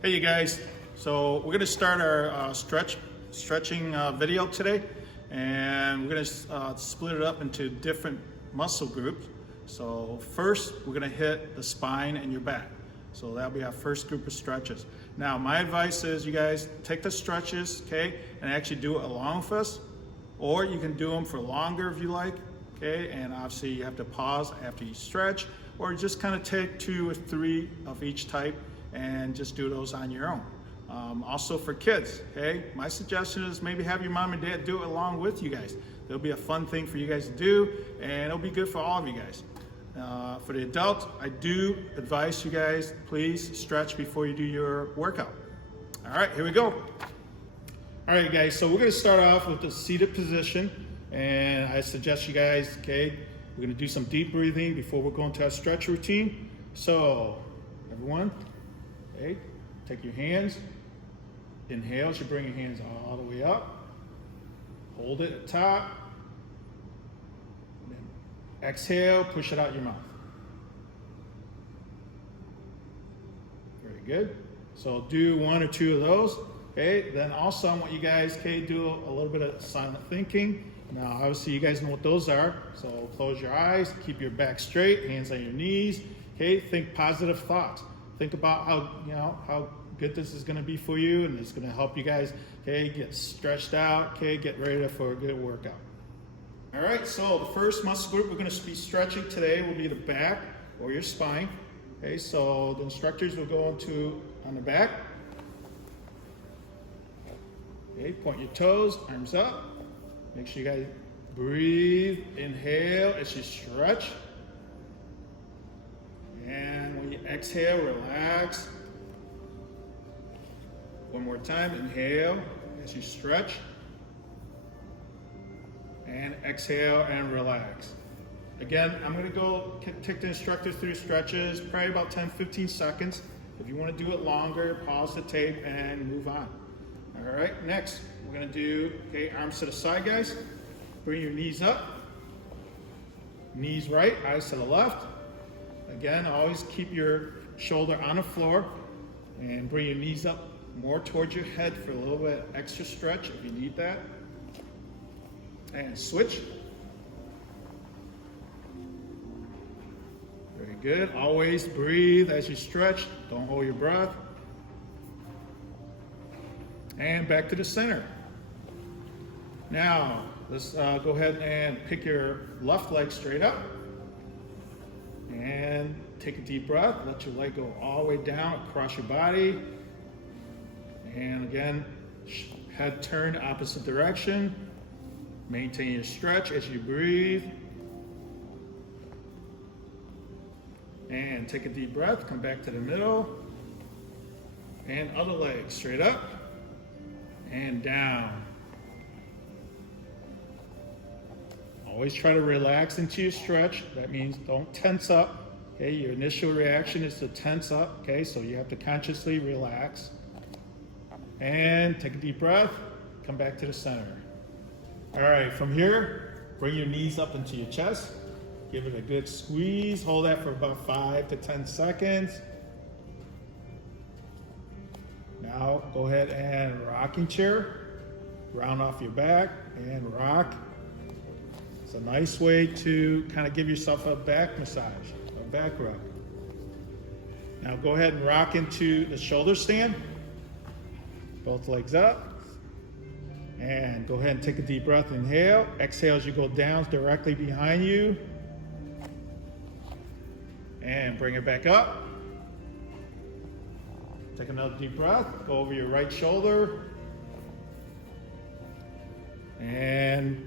Hey you guys, so we're going to start our stretching video today, and we're going to split it up into different muscle groups. So first we're going to hit the spine and your back. So that'll be our first group of stretches. Now my advice is you guys take the stretches, okay, and actually do it along with us, or you can do them for longer if you like, okay, and obviously you have to pause after you stretch, or just kind of take 2 or 3 of each type and just do those on your own. Also for kids, okay, my suggestion is maybe have your mom and dad do it along with you guys. It'll be a fun thing for you guys to do, and it'll be good for all of you guys. For the adults, I do advise you guys, please stretch before you do your workout. All right, here we go. All right, guys, so we're gonna start off with the seated position, and I suggest you guys, okay, we're gonna do some deep breathing before we're going to our stretch routine. So, everyone, okay, take your hands, inhale, you bring your hands all the way up, hold it at the top, then exhale, push it out your mouth. Very good. So do 1 or 2 of those, okay? Then also I want you guys, okay, do a little bit of silent thinking. Now obviously you guys know what those are, so close your eyes, keep your back straight, hands on your knees, okay? Think positive thoughts. Think about how good this is gonna be for you, and it's gonna help you guys, okay, get stretched out, okay, get ready for a good workout. All right, so the first muscle group we're gonna be stretching today will be the back or your spine. Okay, so the instructors will go on the back. Okay, point your toes, arms up. Make sure you guys breathe, inhale as you stretch. And when you exhale, relax. One more time, inhale as you stretch. And exhale and relax. Again, I'm gonna go take the instructor through stretches, probably about 10-15 seconds. If you wanna do it longer, pause the tape and move on. All right, next, we're gonna do, okay, arms to the side, guys. Bring your knees up. Knees right, eyes to the left. Again, always keep your shoulder on the floor and bring your knees up more towards your head for a little bit extra stretch if you need that. And switch. Very good. Always breathe as you stretch. Don't hold your breath. And back to the center. Now, let's go ahead and pick your left leg straight up. And take a deep breath. Let your leg go all the way down across your body. And again, head turned opposite direction. Maintain your stretch as you breathe. And take a deep breath. Come back to the middle. And other leg straight up and down. Always try to relax into your stretch. That means don't tense up. Okay, your initial reaction is to tense up. Okay, so you have to consciously relax. And take a deep breath. Come back to the center. All right, from here, bring your knees up into your chest. Give it a good squeeze. Hold that for about 5 to 10 seconds. Now go ahead and rocking chair. Round off your back and rock. It's a nice way to kind of give yourself a back massage, a back rub. Now go ahead and rock into the shoulder stand. Both legs up. And go ahead and take a deep breath, inhale. Exhale as you go down directly behind you. And bring it back up. Take another deep breath, go over your right shoulder. And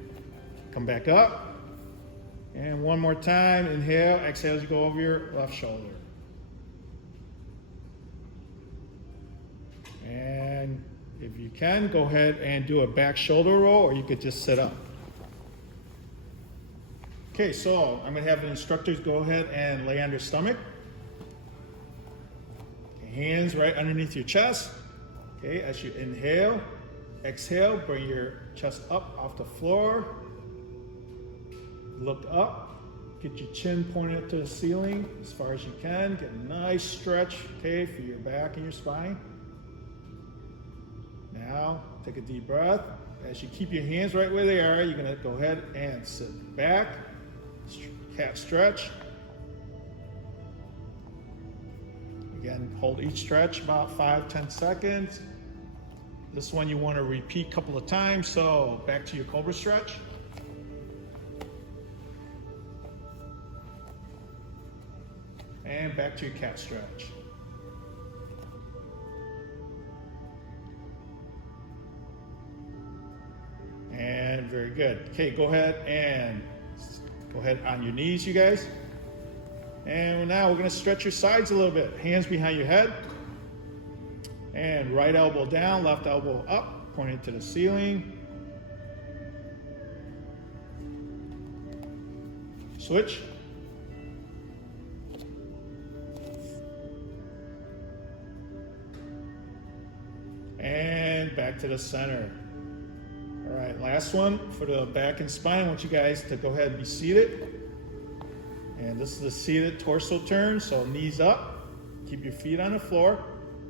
come back up. And one more time, inhale, exhale as you go over your left shoulder. And if you can, go ahead and do a back shoulder roll, or you could just sit up. Okay, so I'm gonna have the instructors go ahead and lay on your stomach. Okay, hands right underneath your chest. Okay, as you inhale, exhale, bring your chest up off the floor. Look up, get your chin pointed to the ceiling as far as you can. Get a nice stretch, okay, for your back and your spine. Now, take a deep breath. As you keep your hands right where they are, you're gonna go ahead and sit back, cat stretch. Again, hold each stretch about 5-10 seconds. This one you want to repeat a couple of times, so back to your cobra stretch. And back to your cat stretch. And very good. Okay, go ahead on your knees, you guys. And now we're going to stretch your sides a little bit. Hands behind your head. And right elbow down, left elbow up, pointing to the ceiling. Switch. And back to the center. All right, last one for the back and spine. I want you guys to go ahead and be seated. And this is the seated torso turn, so knees up, keep your feet on the floor.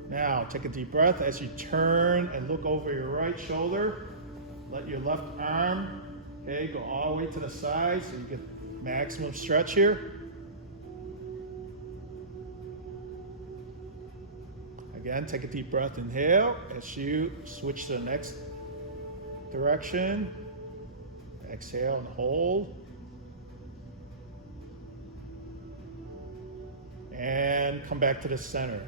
Now, take a deep breath as you turn and look over your right shoulder. Let your left arm, okay, go all the way to the side so you get maximum stretch here. Again, take a deep breath, inhale as you switch to the next direction. Exhale and hold. And come back to the center.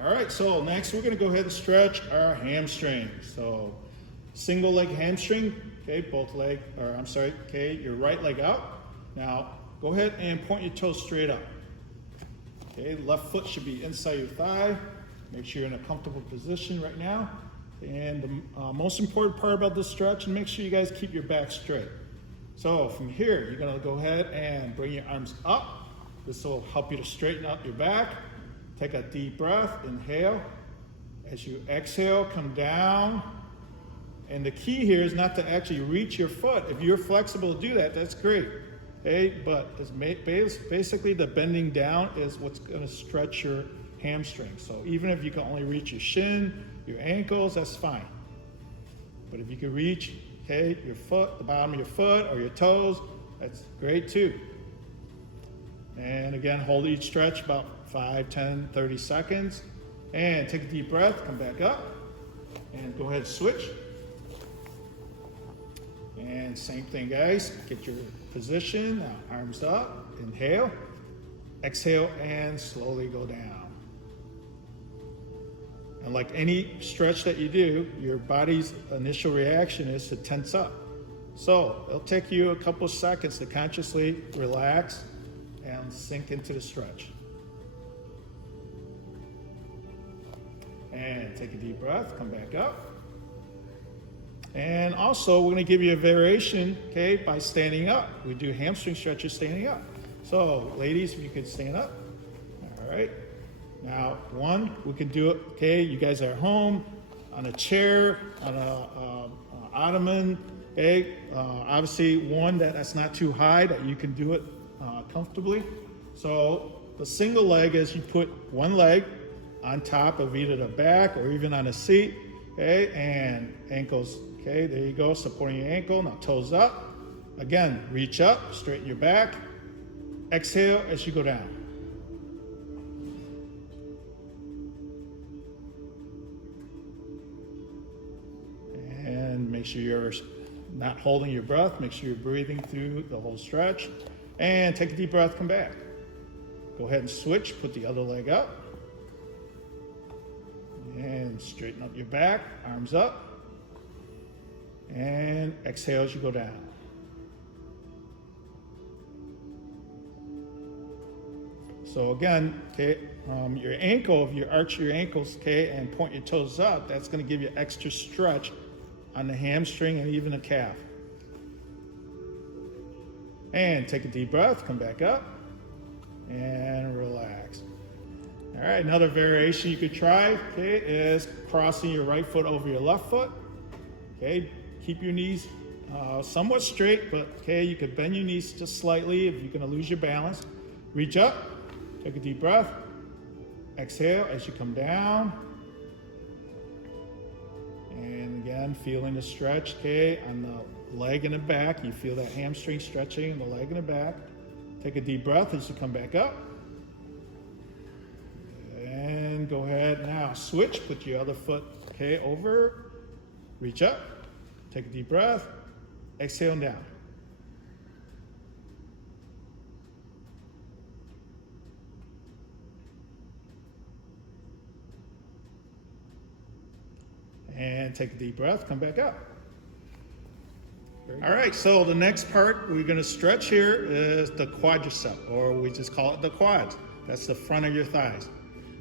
All right, so next we're gonna go ahead and stretch our hamstring. So single leg hamstring, okay, okay, your right leg out. Now go ahead and point your toes straight up. Okay, left foot should be inside your thigh. Make sure you're in a comfortable position right now. And the most important part about this stretch, and make sure you guys keep your back straight. So from here, you're gonna go ahead and bring your arms up. This will help you to straighten out your back. Take a deep breath, inhale. As you exhale, come down. And the key here is not to actually reach your foot. If you're flexible to do that, that's great. Okay, but it's basically the bending down is what's gonna stretch your hamstring. So even if you can only reach your shin, your ankles, that's fine. But if you can reach, okay, your foot, the bottom of your foot or your toes, that's great too. And again, hold each stretch about 5, 10, 30 seconds. And take a deep breath, come back up. And go ahead and switch. And same thing, guys. Get your position, now arms up, inhale. Exhale and slowly go down. And like any stretch that you do, your body's initial reaction is to tense up. So it'll take you a couple of seconds to consciously relax and sink into the stretch. And take a deep breath, come back up. And also, we're gonna give you a variation, okay, by standing up. We do hamstring stretches standing up. So, ladies, if you could stand up. All right. Now, we could do it, okay, you guys are at home, on a chair, on a ottoman, okay. Obviously, one that's not too high, that you can do it comfortably. So the single leg is you put one leg on top of either the back or even on a seat, okay, and ankles, okay, there you go, supporting your ankle. Now toes up. Again, reach up, straighten your back. Exhale as you go down. And make sure you're not holding your breath. Make sure you're breathing through the whole stretch. And take a deep breath, come back. Go ahead and switch, put the other leg up. And straighten up your back, arms up. And exhale as you go down. So again, okay, your ankle, if you arch your ankles, okay, and point your toes up, that's gonna give you extra stretch on the hamstring and even the calf. And take a deep breath, come back up, and relax. All right, another variation you could try, okay, is crossing your right foot over your left foot. Okay, keep your knees somewhat straight, but okay, you could bend your knees just slightly if you're gonna lose your balance. Reach up, take a deep breath, exhale as you come down, and Again, feeling the stretch, okay, on the leg and the back. You feel that hamstring stretching in the leg and the back. Take a deep breath as you come back up. And go ahead now, switch, put your other foot, okay, over, reach up, take a deep breath, exhale and down. And take a deep breath, come back up. All right, so the next part we're gonna stretch here is the quadricep, or we just call it the quads. That's the front of your thighs.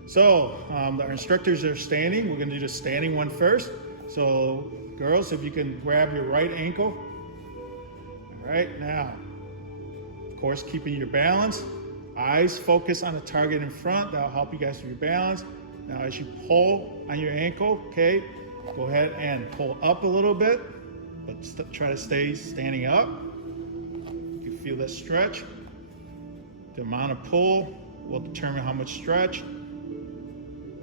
So our instructors are standing. We're gonna do the standing one first. So girls, if you can grab your right ankle. All right, now, of course, keeping your balance. Eyes focus on the target in front. That'll help you guys with your balance. Now, as you pull on your ankle, okay, go ahead and pull up a little bit, but try to stay standing up. You feel that stretch. The amount of pull will determine how much stretch.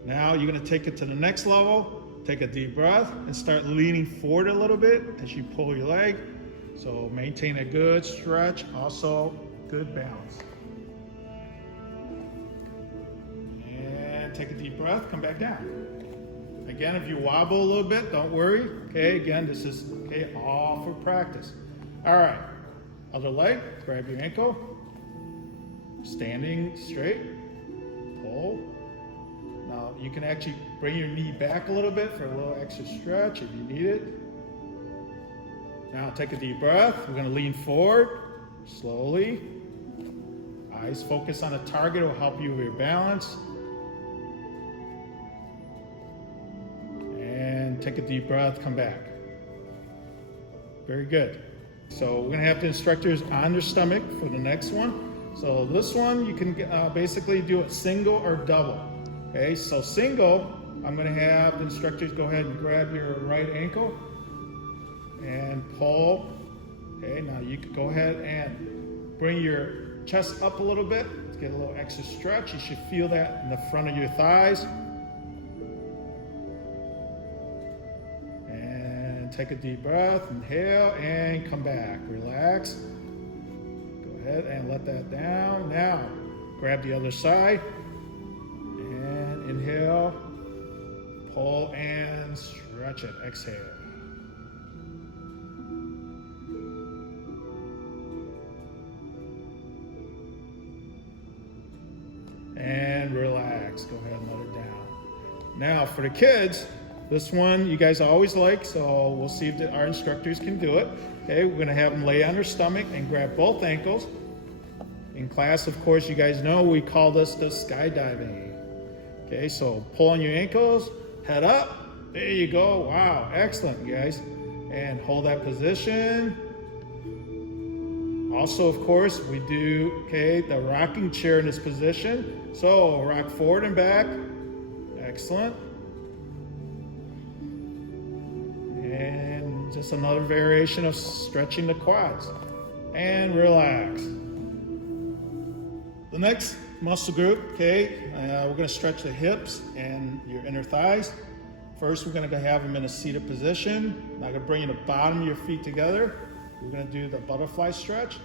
Now you're gonna take it to the next level. Take a deep breath and start leaning forward a little bit as you pull your leg. So maintain a good stretch, also good balance. And take a deep breath, come back down. Again, if you wobble a little bit, don't worry. Okay, again, this is okay, all for practice. All right, other leg, grab your ankle. Standing straight, pull. Now you can actually bring your knee back a little bit for a little extra stretch if you need it. Now take a deep breath. We're gonna lean forward, slowly. Eyes focus on a target, it will help you with your balance. And take a deep breath, come back. Very good. So we're gonna have the instructors on their stomach for the next one. So this one, you can basically do it single or double. Okay, so single, I'm gonna have the instructors go ahead and grab your right ankle and pull. Okay, now you can go ahead and bring your chest up a little bit to get a little extra stretch. You should feel that in the front of your thighs. And take a deep breath, inhale, and come back. Relax. Ahead and let that down. Now, grab the other side and inhale, pull and stretch it. Exhale. And relax. Go ahead and let it down. Now, for the kids, this one you guys always like, so we'll see if our instructors can do it. Okay, we're gonna have them lay on their stomach and grab both ankles. In class, of course, you guys know we call this the skydiving. Okay, so pull on your ankles, head up. There you go. Wow, excellent, you guys. And hold that position. Also, of course, we do, okay, the rocking chair in this position. So rock forward and back. Excellent. And just another variation of stretching the quads. And relax. The next muscle group, okay, we're gonna stretch the hips and your inner thighs. First, we're gonna have them in a seated position. Now, I'm gonna bring the bottom of your feet together. We're gonna do the butterfly stretch.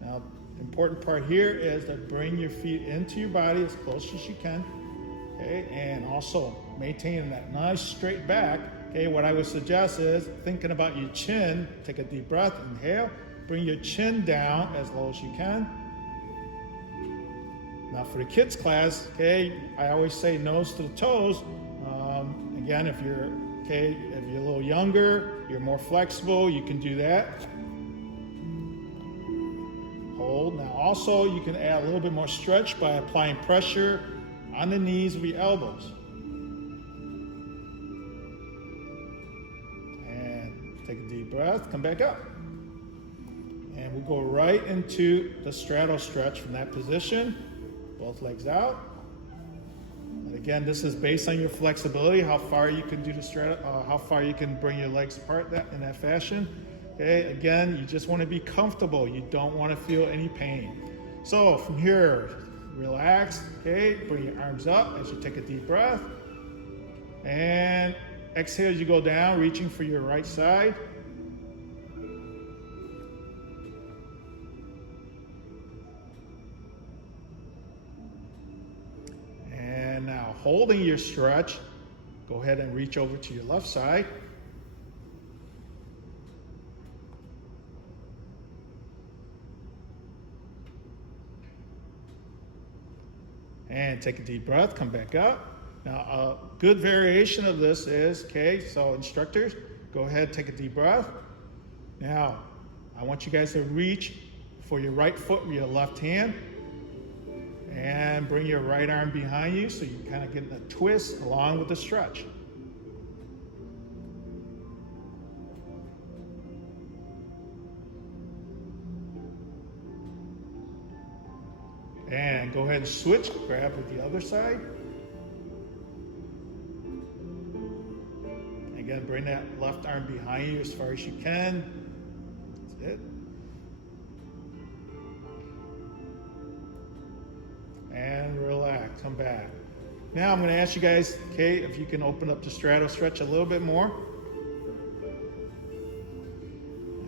Now, the important part here is to bring your feet into your body as close as you can, okay, and also maintaining that nice straight back. Okay, what I would suggest is thinking about your chin. Take a deep breath, inhale, bring your chin down as low as you can. Now for the kids class, okay, I always say nose to the toes. Again, if you're a little younger, you're more flexible, you can do that. Hold. Now also you can add a little bit more stretch by applying pressure on the knees with your elbows. And take a deep breath, come back up. And we'll go right into the straddle stretch from that position. Both legs out. And again, this is based on your flexibility, how far you can do the straddle, how far you can bring your legs apart in that fashion. Okay, again, you just want to be comfortable. You don't want to feel any pain. So from here, relax, okay, bring your arms up as you take a deep breath. And Exhale as you go down, reaching for your right side. And now holding your stretch, go ahead and reach over to your left side. And take a deep breath, come back up. Now, a good variation of this is, okay, so instructors, go ahead, take a deep breath. Now, I want you guys to reach for your right foot with your left hand and bring your right arm behind you so you kind of get a twist along with the stretch. And go ahead and switch, grab with the other side. Again, bring that left arm behind you as far as you can. That's it. And relax, come back. Now I'm going to ask you guys, okay, if you can open up the straddle stretch a little bit more.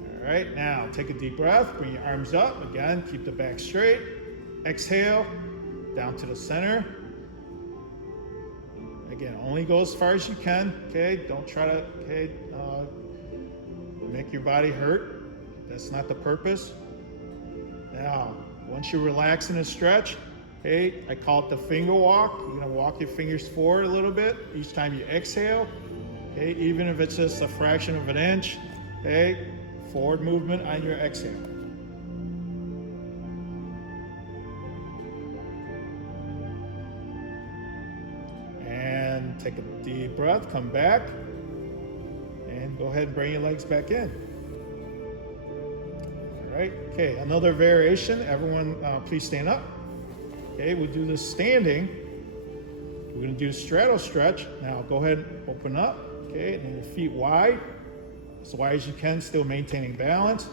All right, now take a deep breath, bring your arms up. Again, keep the back straight. Exhale, down to the center. Again, only go as far as you can, okay? Don't try to, okay, make your body hurt. That's not the purpose. Now, once you relax in a stretch, okay, I call it the finger walk. You're gonna walk your fingers forward a little bit each time you exhale, okay? Even if it's just a fraction of an inch, okay? Forward movement on your exhale. Take a deep breath, come back, and go ahead and bring your legs back in. All right, okay, another variation. Everyone, please stand up. Okay, we'll do this standing. We're gonna do a straddle stretch. Now go ahead and open up, okay, and your feet wide, as wide as you can, still maintaining balance.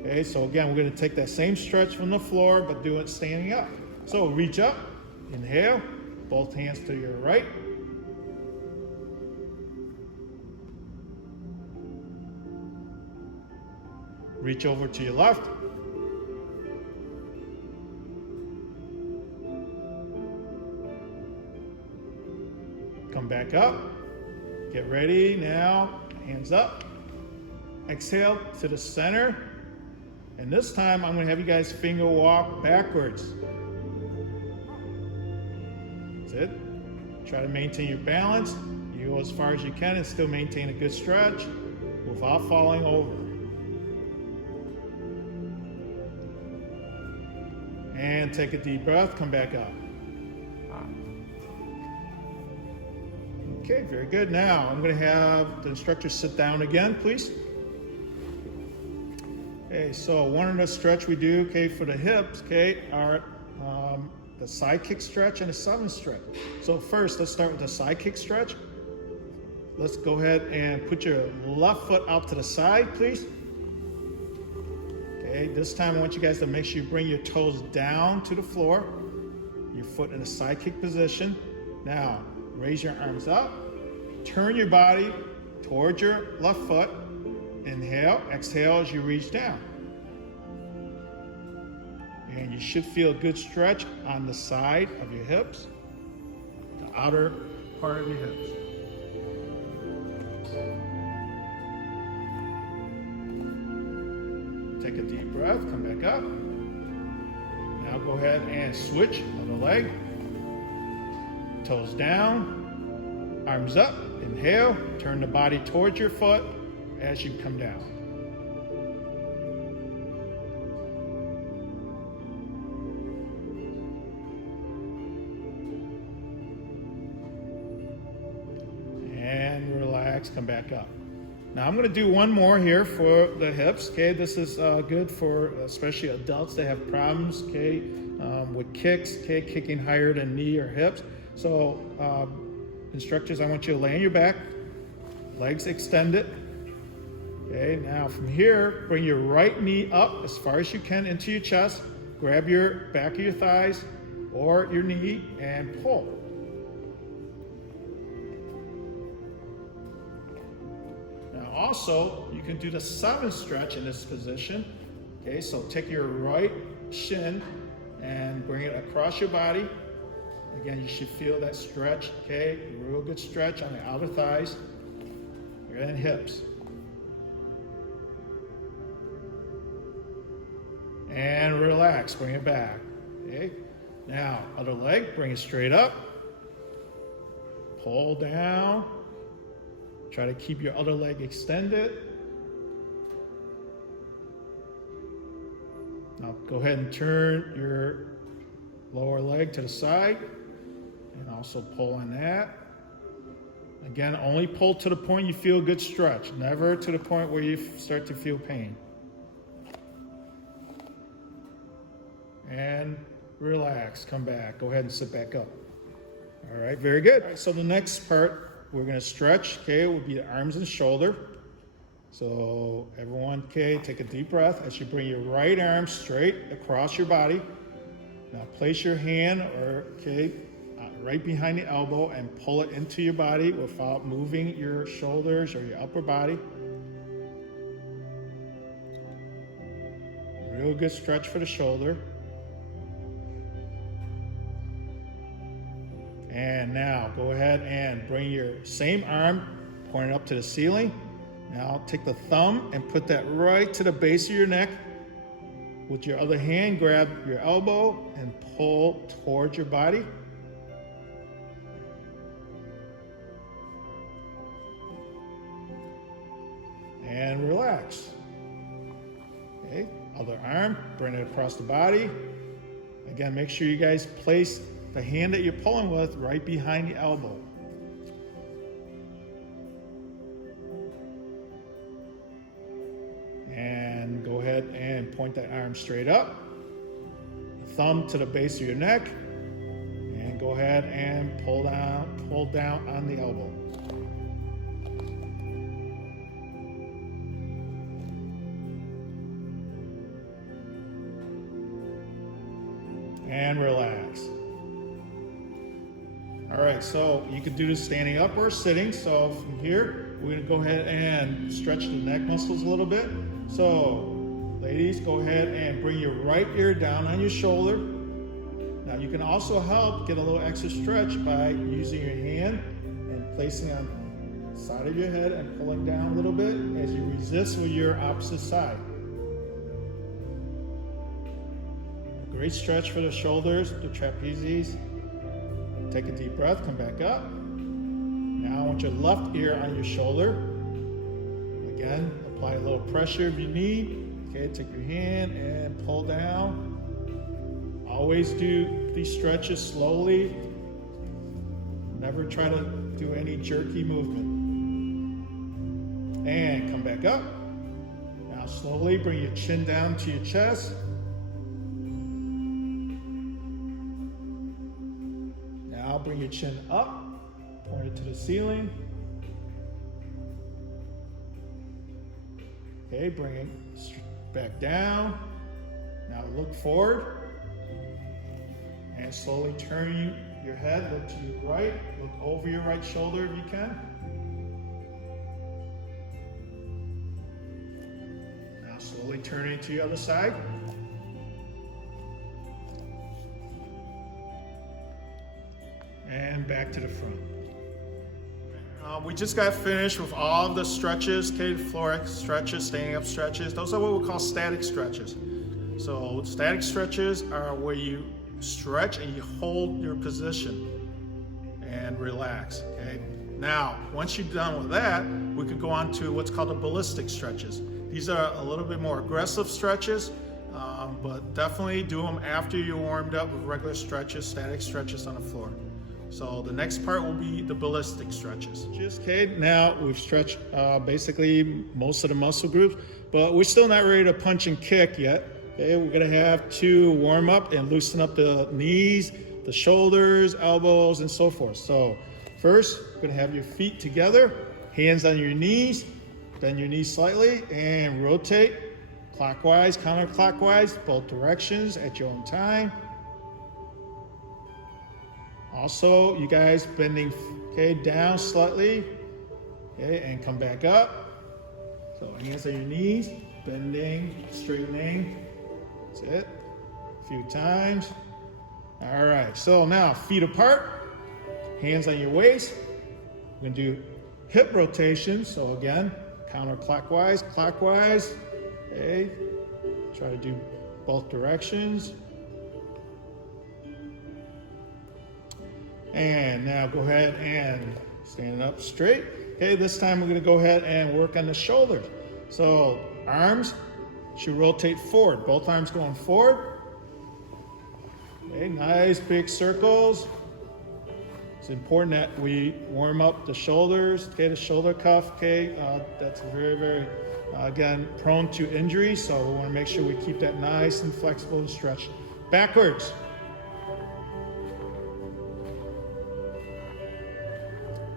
Okay, so again, we're gonna take that same stretch from the floor, but do it standing up. So reach up, inhale, both hands to your right. Reach over to your left. Come back up. Get ready now. Hands up. Exhale to the center. And this time I'm going to have you guys finger walk backwards. That's it. Try to maintain your balance. You go as far as you can and still maintain a good stretch without falling over. And take a deep breath, come back up. Okay, very good. Now, I'm gonna have the instructor sit down again, please. Okay, so one of the stretch we do, okay, for the hips, okay, are the side kick stretch and the southern stretch. So first, let's start with the side kick stretch. Let's go ahead and put your left foot out to the side, please. Okay, this time I want you guys to make sure you bring your toes down to the floor, your foot in a side kick position. Now, raise your arms up, turn your body towards your left foot, inhale, exhale as you reach down. And you should feel a good stretch on the side of your hips, the outer part of your hips. Take a deep breath, come back up. Now go ahead and switch on the leg. Toes down, arms up, inhale, turn the body towards your foot as you come down. And relax, come back up. Now I'm going to do one more here for the hips. Okay, this is good for especially adults that have problems. Okay, with kicks. Okay, kicking higher than knee or hips. So instructors, I want you to lay on your back, legs extended. Okay, now from here, bring your right knee up as far as you can into your chest. Grab your back of your thighs or your knee and pull. also, you can do the 7 stretch in this position. Okay, so take your right shin and bring it across your body. Again, you should feel that stretch, okay? Real good stretch on the outer thighs and hips. And relax, bring it back, okay? Now, other leg, bring it straight up. Pull down. Try to keep your other leg extended. Now go ahead and turn your lower leg to the side and also pull on that. Again, only pull to the point you feel a good stretch, never to the point where you start to feel pain. And relax, come back. Go ahead and sit back up. All right, very good. All right, so the next part we're gonna stretch, okay, will be the arms and shoulder. So everyone, okay, take a deep breath as you bring your right arm straight across your body. Now place your hand, right behind the elbow and pull it into your body without moving your shoulders or your upper body. Real good stretch for the shoulder. And now go ahead and bring your same arm, point it up to the ceiling. Now take the thumb and put that right to the base of your neck. With your other hand, grab your elbow and pull towards your body. And relax. Okay, other arm, bring it across the body. Again, make sure you guys place the hand that you're pulling with right behind the elbow. And go ahead and point that arm straight up. Thumb to the base of your neck. And go ahead and pull down on the elbow. And relax. All right, so you can do this standing up or sitting. So from here, we're gonna go ahead and stretch the neck muscles a little bit. So ladies, go ahead and bring your right ear down on your shoulder. Now you can also help get a little extra stretch by using your hand and placing on the side of your head and pulling down a little bit as you resist with your opposite side. Great stretch for the shoulders, the trapezius. Take a deep breath, come back up. Now I want your left ear on your shoulder. Again, apply a little pressure if you need. Okay, take your hand and pull down. Always do these stretches slowly. Never try to do any jerky movement. And come back up. Now slowly bring your chin down to your chest. Now bring your chin up, point it to the ceiling. Okay, bring it back down. Now look forward and slowly turn your head, look to your right, look over your right shoulder if you can. Now slowly turn it to the other side. And back to the front. We just got finished with all of the stretches, okay, floor stretches, standing up stretches. Those are what we call static stretches. So static stretches are where you stretch and you hold your position and relax, okay? Now, once you're done with that, we could go on to what's called the ballistic stretches. These are a little bit more aggressive stretches, but definitely do them after you're warmed up with regular stretches, static stretches on the floor. So the next part will be the ballistic stretches. Okay, now we've stretched basically most of the muscle groups, but we're still not ready to punch and kick yet. Okay, we're gonna have to warm up and loosen up the knees, the shoulders, elbows, and so forth. So first, we're gonna have your feet together, hands on your knees, bend your knees slightly, and rotate clockwise, counterclockwise, both directions at your own time. Also, you guys bending, okay, down slightly, okay, and come back up. So hands on your knees, bending, straightening. That's it. A few times. All right, so now feet apart, hands on your waist. We're gonna do hip rotation. So again, counterclockwise, clockwise. Okay, try to do both directions. And now go ahead and stand up straight. Okay, this time we're gonna go ahead and work on the shoulders. So arms should rotate forward, both arms going forward. Okay, nice big circles. It's important that we warm up the shoulders, okay, the shoulder cuff, okay, that's very, very, again, prone to injury, so we wanna make sure we keep that nice and flexible and stretched. Backwards.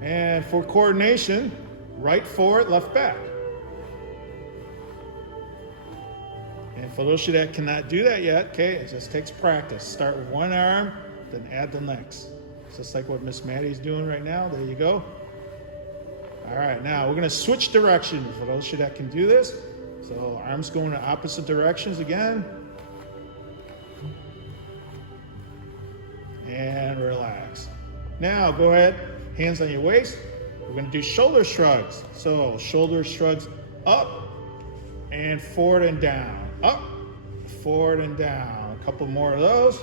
And for coordination, right forward, left back. And for those of you that cannot do that yet, okay, it just takes practice. Start with one arm, then add the next. Just like what Miss Maddie's doing right now. There you go. All right, now we're gonna switch directions for those of you that can do this. So arms going in opposite directions again. And relax. Now go ahead, hands on your waist. We're gonna do shoulder shrugs. So shoulder shrugs up and forward and down. Up, forward and down. A couple more of those.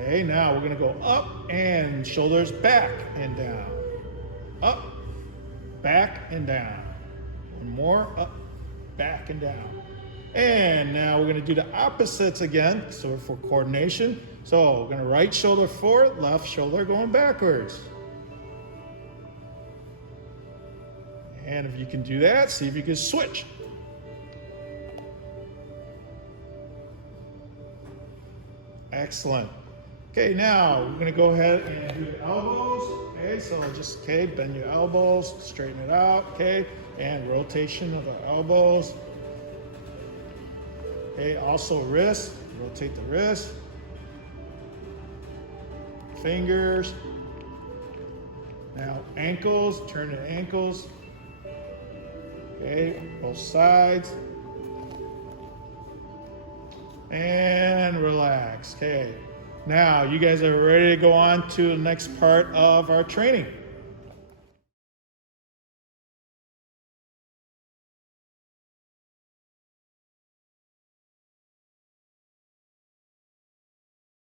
Okay, now we're gonna go up and shoulders back and down. Up, back and down. One more, up, back and down. And now we're gonna do the opposites again, so for coordination. So we're gonna right shoulder forward, left shoulder going backwards. And if you can do that, see if you can switch. Excellent. Okay, now we're gonna go ahead and do the elbows. Okay, so just, okay, bend your elbows, straighten it out, okay, and rotation of the elbows. Okay, also wrist, rotate the wrist. Fingers. Now ankles, turn the ankles. Okay, both sides. And relax. Okay, now you guys are ready to go on to the next part of our training.